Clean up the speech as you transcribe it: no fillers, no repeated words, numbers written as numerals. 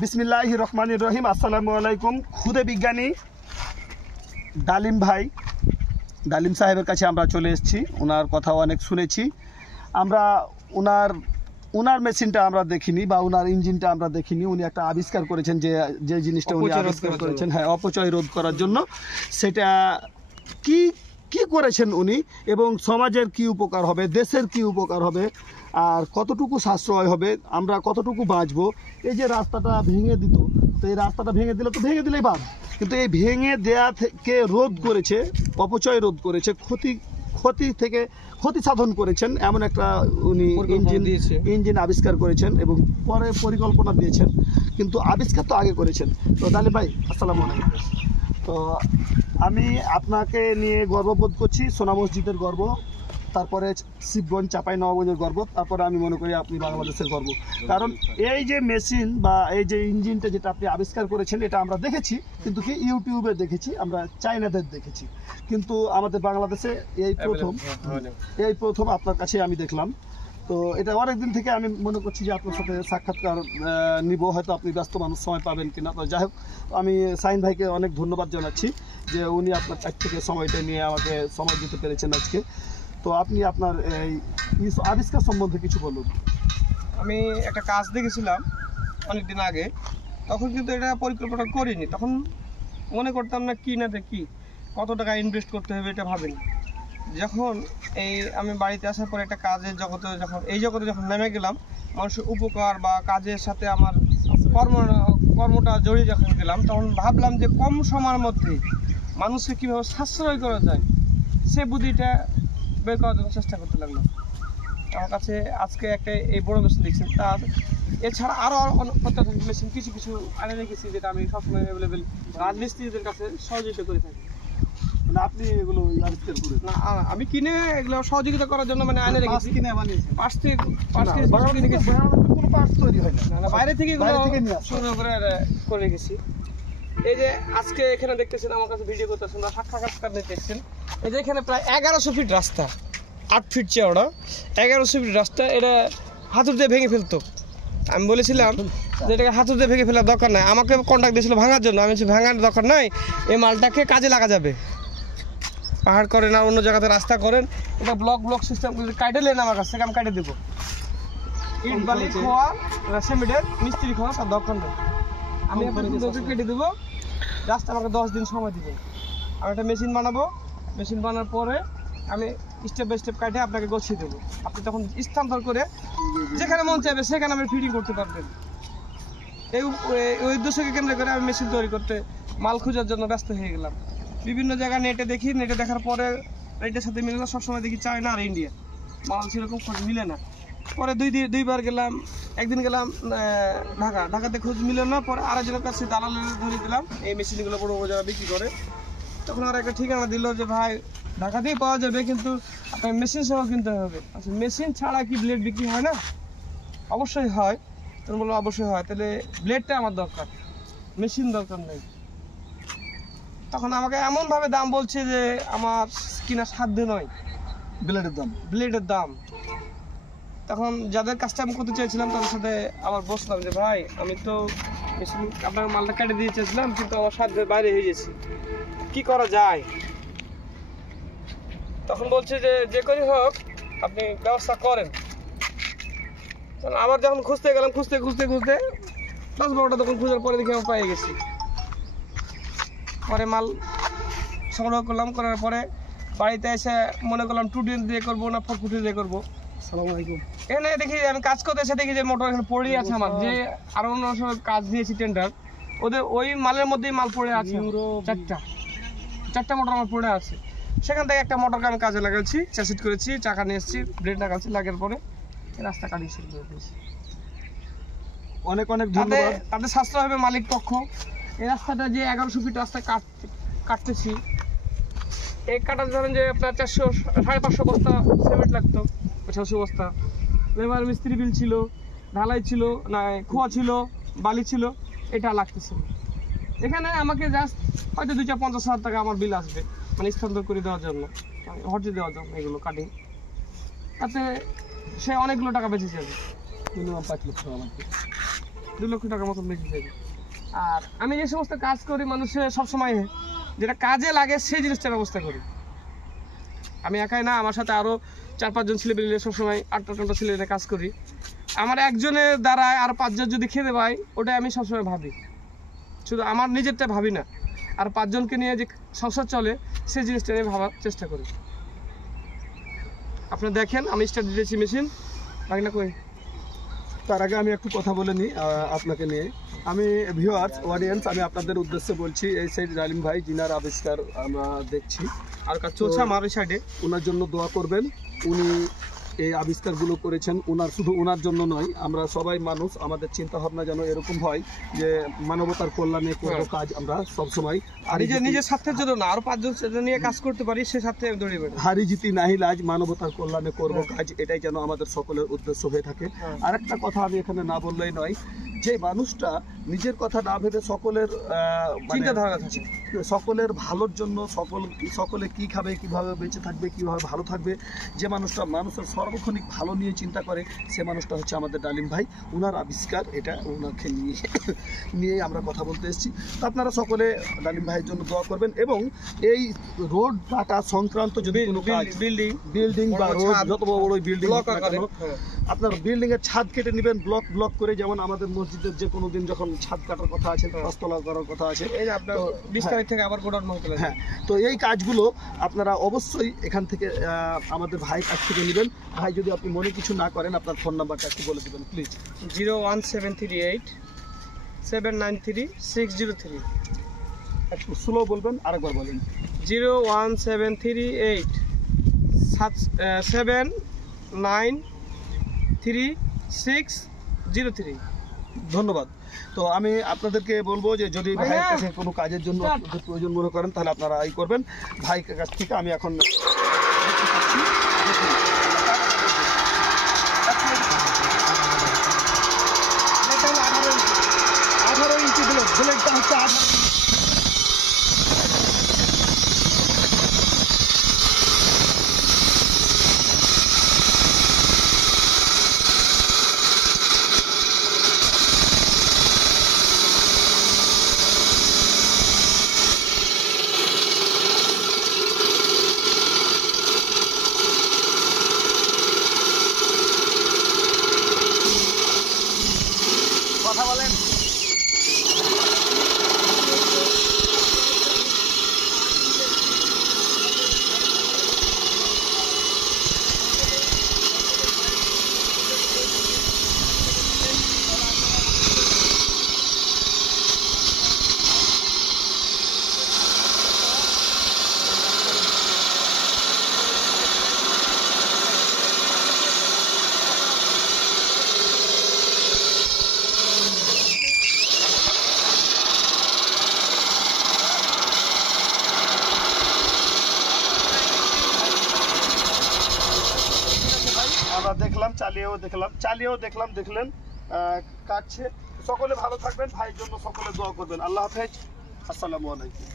বিসমিল্লাহির রহমানির রহিম। আসসালামু আলাইকুম। খুদে বিজ্ঞানী ডালিম ভাই, ডালিম সাহেবের কাছে আমরা চলে এসেছি। ওনার কথাও অনেক শুনেছি আমরা। ওনার মেশিনটা আমরা দেখিনি বা ওনার ইঞ্জিনটা আমরা দেখিনি। উনি একটা আবিষ্কার করেছেন, যে জিনিসটা উনি আবিষ্কার করেছেন, হ্যাঁ, অপচয় রোধ করার জন্য। সেটা কি কি করেছেন উনি, এবং সমাজের কি উপকার হবে, দেশের কি উপকার হবে, আর কতটুকু সাশ্রয় হবে, আমরা কতটুকু বাঁচবো। এই যে রাস্তাটা ভেঙে দিত, তো এই রাস্তাটা ভেঙে দিলে তো ভেঙে দিলেই বাদ, কিন্তু এই ভেঙে দেয়া থেকে রোধ করেছে, অপচয় রোধ করেছে, ক্ষতি সাধন করেছেন। এমন একটা উনি ইঞ্জিন আবিষ্কার করেছেন এবং পরে পরিকল্পনা দিয়েছেন, কিন্তু আবিষ্কার তো আগে করেছেন। তো ডালিম ভাই, আসসালামু আলাইকুম। তো আমি আপনাকে নিয়ে গর্ববোধ করছি, সোনা মসজিদের গর্ব, তারপরে শিবগঞ্জ চাঁপাইনবাবগঞ্জের গর্ব, তারপরে আমি মনে করি আপনি বাংলাদেশের গর্ব। কারণ এই যে মেশিন বা এই যে ইঞ্জিনটা যেটা আপনি আবিষ্কার করেছেন, এটা আমরা দেখেছি, কিন্তু কি ইউটিউবে দেখেছি, আমরা চায়নাদের দেখেছি, কিন্তু আমাদের বাংলাদেশে এই প্রথম আপনার কাছে আমি দেখলাম। তো এটা অনেক দিন থেকে আমি মনে করছি যে আপনার সাথে সাক্ষাৎকার নিব, হয়তো আপনি ব্যস্ত মানুষ, সময় পাবেন কিনা। তো যাই হোক, আমি সাইন ভাইকে অনেক ধন্যবাদ জানাচ্ছি যে উনি আপনার কাছ থেকে সময়টা নিয়ে আমাকে সময় দিতে পেরেছেন আজকে। তো আপনি আপনার এই আবিষ্কার সম্বন্ধে কিছু বলুন। আমি একটা কাজ দেখেছিলাম অনেক দিন আগে, তখন কিন্তু এটা পরিকল্পনা করিনি। তখন মনে করতাম না কি না কি কত টাকা ইনভেস্ট করতে হবে এটা ভাবিনি। যখন আমি বাড়িতে আসার পরে একটা কাজের জগতে যখন নেমে গেলাম, মানুষের উপকার বা কাজের সাথে আমার কর্মটা জড়িয়ে যখন গেলাম, তখন ভাবলাম যে কম সময়ের মধ্যে মানুষকে কীভাবে সাশ্রয় করা যায় সে বুদ্ধিটা বের করার জন্য চেষ্টা করতে লাগলাম। আমার কাছে আজকে একটা এই বড় মেশিন দেখছেন, তার এছাড়া আরও অত্যাধুনিক মেশিন কিছু আনে রেখেছি, যেটা আমি সবসময় অ্যাভেলেবেল রাজমিস্ত্রিদের কাছে সহযোগিতা করে থাকি। মানে আপনি এগুলো আবিষ্কার করেন না, আমি কিনে এগুলো সহযোগিতা করার জন্য মানে আনে রেখেছি। বাইরে থেকে সংগ্রহ করে রেখেছি। এই যে আজকে এখানে দেখতেছেন আমার কাছে ভিডিও করতেছেন বা সাক্ষাৎকার দেখতেছেন, এই যে এখানে প্রায় 1100 ফিট রাস্তা, 8 ফিট চওড়া, 1100 ফিট রাস্তা। এটা হাতুড় দিয়ে ভেঙে ফেলতো। আমি বলেছিলাম যে এটাকে হাতুড় দিয়ে ভেঙে ফেলার দরকার নাই, আমাকে কন্ট্যাক্ট দিয়েছিল ভাঙার জন্য। আমি বলছি ভাঙার দরকার নাই, এই মালটাকে কাজে লাগা যাবে। পাহাড় করেন আর অন্য জায়গাতে রাস্তা করেন, এটা ব্লক সিস্টেম কাটে নেন আমার কাছ থেকে, আমি কাটে দেবো। ইট বালি খোয়া, সিমেন্টের মিস্ত্রি খোয়া সব দরকার নেই, আমি আপনাকে কেটে দেবো। জাস্ট আমাকে 10 দিন সময় দেবেন। আমি একটা মেশিন বানাবো, মেশিন বানানোর পরে আমি স্টেপ বাই স্টেপ কাটে আপনাকে গছিয়ে দেবো। আপনি তখন স্থানান্তর করে যেখানে মন চাইবে সেখানে আমি ফিটিং করতে পারবেন। এই উদ্দেশ্যকে কেন্দ্র করে আমি মেশিন তৈরি করতে মাল খোঁজার জন্য ব্যস্ত হয়ে গেলাম। বিভিন্ন জায়গায় নেটে দেখি, নেটে দেখার পরে রেটের সাথে মিলে না, সবসময় দেখি চায়না আর ইন্ডিয়া মাল সেরকম খোঁজ মিলে না। পরে দুইবার গেলাম, একদিন গেলাম ঢাকাতে খোঁজ মিলে না। পরে আরেকজনের কাছে দালালের ধরে দিলাম, এই মেশিনগুলো বড় বড় যারা বিক্রি করে। তখন আর একটা ঠিকানা দিল যে ভাই ঢাকাতেই পাওয়া যাবে, কিন্তু আপনাকে মেশিন সহ কিনতে হবে। আচ্ছা, মেশিন ছাড়া কি ব্লেড বিক্রি হয় না? অবশ্যই হয়। তখন বললো অবশ্যই হয়, তাহলে ব্লেডটা আমার দরকার, মেশিন দরকার নেই। তখন আমাকে এমনভাবে দাম বলছে যে আমার কিনা সাধ্য নয় ব্লেডের দাম। তখন যাদের কাজটা আমি করতে চাইছিলাম তাদের সাথে আবার বসলাম যে ভাই আমি তো মেশিন আপনার মালটা কেটে দিয়ে চেয়েছিলাম, কিন্তু আমার সাধ্যের বাইরে হয়ে গেছি, কি করা যায়? তখন বলছে যে করে হোক আপনি ব্যবস্থা করেন। আবার যখন খুঁজতে গেলাম, খুঁজতে 10-12টা দোকান খোঁজার পরে দেখি আমি পেয়ে গেছি। পরে মাল সংগ্রহ করলাম, করার পরে বাড়িতে এসে মনে করলাম 2 দিয়ে করবো না 4 ফুটে দিয়ে করবো। আসসালামু আলাইকুম। এখানে দেখি আমি কাজ করতে এসে দেখি যে মোটর এখানে পড়েই আছে। আমার যে আরো অন্য সময় কাজ দিয়েছি টেন্ডার, ওদের ওই মালের মধ্যেই মাল পড়ে আছে, চারটা মোটর আমার পড়ে আছে। সেখান থেকে একটা মোটরকে আমি কাজে লাগাচ্ছি, চ্যাসিট করেছি, চাকা নিয়ে এসেছি, ব্লেড লাগাচ্ছি, লাগার পরে রাস্তা কাটিয়ে শুরু করে দিয়েছি। অনেক ধন্যবাদ। তাদের সাশ্রয় হবে মালিক পক্ষ। এই রাস্তাটা যে 1100 ফিট রাস্তা কাটতেছি, এই কাটার ধরেন যে আপনার 400-550 বস্তা সিমেন্ট লাগতো, 600 বস্তা লেবার মিস্ত্রি বিল ছিল, ঢালাই ছিল, না খোয়া ছিল, বালি ছিল, এটা লাগতেছিল। এখানে আমাকে জাস্ট হয়তো 250,000 টাকা আমার বিল আসবে, মানে স্থানান্তর করে দেওয়ার জন্য, হটে দেওয়ার জন্য, এগুলো কাটিং। তাতে সে অনেকগুলো টাকা বেঁচে যাবে, মিনিমাম 5 লক্ষ আমাকে। 2 লক্ষ টাকার মতন বেশি চাইবে। আর আমি যে সমস্ত কাজ করি মানুষের সবসময় যেটা কাজে লাগে সেই জিনিসটার ব্যবস্থা করি। আমি একাই না, আমার সাথে আরও 4-5 জন ছেলে মিলে সবসময় 8-9টা ছেলে কাজ করি। আমার একজনের দ্বারা আর 5 জন যদি খেতে পাই, ওটাই আমি সবসময় ভাবি। শুধু আমার নিজেরটা ভাবি না, আর 5 জনকে নিয়ে যে সংসার চলে সেই জিনিসটা নিয়ে ভাবার চেষ্টা করি। আপনারা দেখেন আমি স্টার্ট দিয়েছি মেশিন বাগনা কই। তার আগে আমি একটু কথা বলে নিই আপনাকে নিয়ে। আমি ভিউয়ার্স অডিয়েন্স, আমি আপনাদের উদ্দেশ্যে বলছি, এই সাইড ডালিম ভাই জিনার আবিষ্কার আমরা দেখছি, আর কাজ চলছে আমার ওই সাইডে। ওনার জন্য দোয়া করবেন। উনি এই আবিষ্কারগুলো করেছেন, শুধু ওনার জন্য নয়, আমরা সবাই মানুষ, আমাদের চিন্তা ভাবনা যেন এরকম হয় যে মানবতার কল্যাণে কোনো কাজ আমরা সবসময় আর নিজের স্বার্থের জন্য না, আরো 5 জন নিয়ে কাজ করতে পারি, সে স্বার্থে দৌড়ে বেড়ে হারি জিতি নাহি লাজ, মানবতার কল্যাণে করব কাজ, এটাই যেন আমাদের সকলের উদ্দেশ্য হয়ে থাকে। আরেকটা কথা আমি এখানে না বললেই নয়, যে মানুষটা নিজের কথা না ভেবে সকলের চিন্তাধারা থাকে, সকলের ভালোর জন্য সকলে কি খাবে, কিভাবে বেঁচে থাকবে, কিভাবে ভালো থাকবে, যে মানুষটা মানুষের সর্বক্ষণিক ভালো নিয়ে চিন্তা করে, সে মানুষটা হচ্ছে আমাদের ডালিম ভাই। ওনার আবিষ্কার এটা, ওনাকে নিয়ে আমরা কথা বলতে এসেছি। তো আপনারা সকলে ডালিম ভাইয়ের জন্য দোয়া করবেন। এবং এই রোড কাটা সংক্রান্ত যদি কোনো কাজ, বিল্ডিং বা রোড, যত বড় বিল্ডিং, আপনার বিল্ডিং এর ছাদ কেটে নেবেন ব্লক করে, যেমন আমাদের মসজিদের যে কোনো দিন যখন ছাদ কাটার কথা আছে, পাঁচতলা করার কথা আছে, এই যে আপনার 20 তারিখ থেকে আবার গোডাউন মহতলা। হ্যাঁ, তো এই কাজগুলো আপনারা অবশ্যই এখান থেকে আমাদের ভাই কাছ থেকে নেবেন। ভাই, যদি আপনি মনে কিছু না করেন, আপনার ফোন নাম্বারটা একটু বলে দেবেন প্লিজ। 01738 793 603। একটু স্লো বলবেন, আরেকবার বলেন। 01738 793 603। ধন্যবাদ। তো আমি আপনাদেরকে বলবো যে যদি ভাইয়ের কাছে কোনো কাজের জন্য প্রয়োজন মনে করেন, তাহলে আপনারা এই করবেন। ভাইয়ের কাছ থেকে আমি এখন 18 ইঞ্চি ব্লেডটা হচ্ছে 18। কথা বলেন। আমরা দেখলাম, চালিয়েও দেখলেন কাটছে। সকলে ভালো থাকবেন, ভাইয়ের জন্য সকলে দোয়া করবেন। আল্লাহ হাফেজ, আসসালামু আলাইকুম।